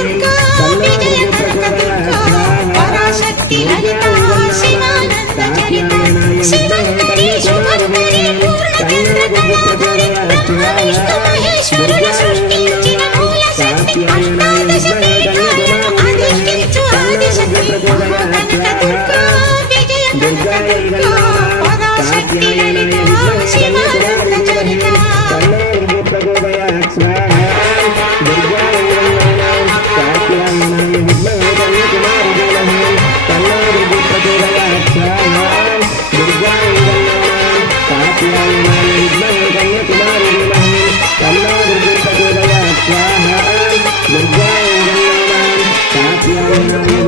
దుర్గా విజయ కనకదుర్గా పరాశక్తి లలితా శివానంద చరిత శివంతరి శుభంకరి పూర్ణచంద్ర కళాధరి బ్రహ్మ విష్ణు మహేశ్వరుల సృష్టించిన మూల శక్తి అష్టాదశ పీఠాలను అధిష్ఠించు ఆదిశక్తి మహాకనకదుర్గా విజయ కనకదుర్గా పరాశక్తి లలితా శివానంద చరిత Durga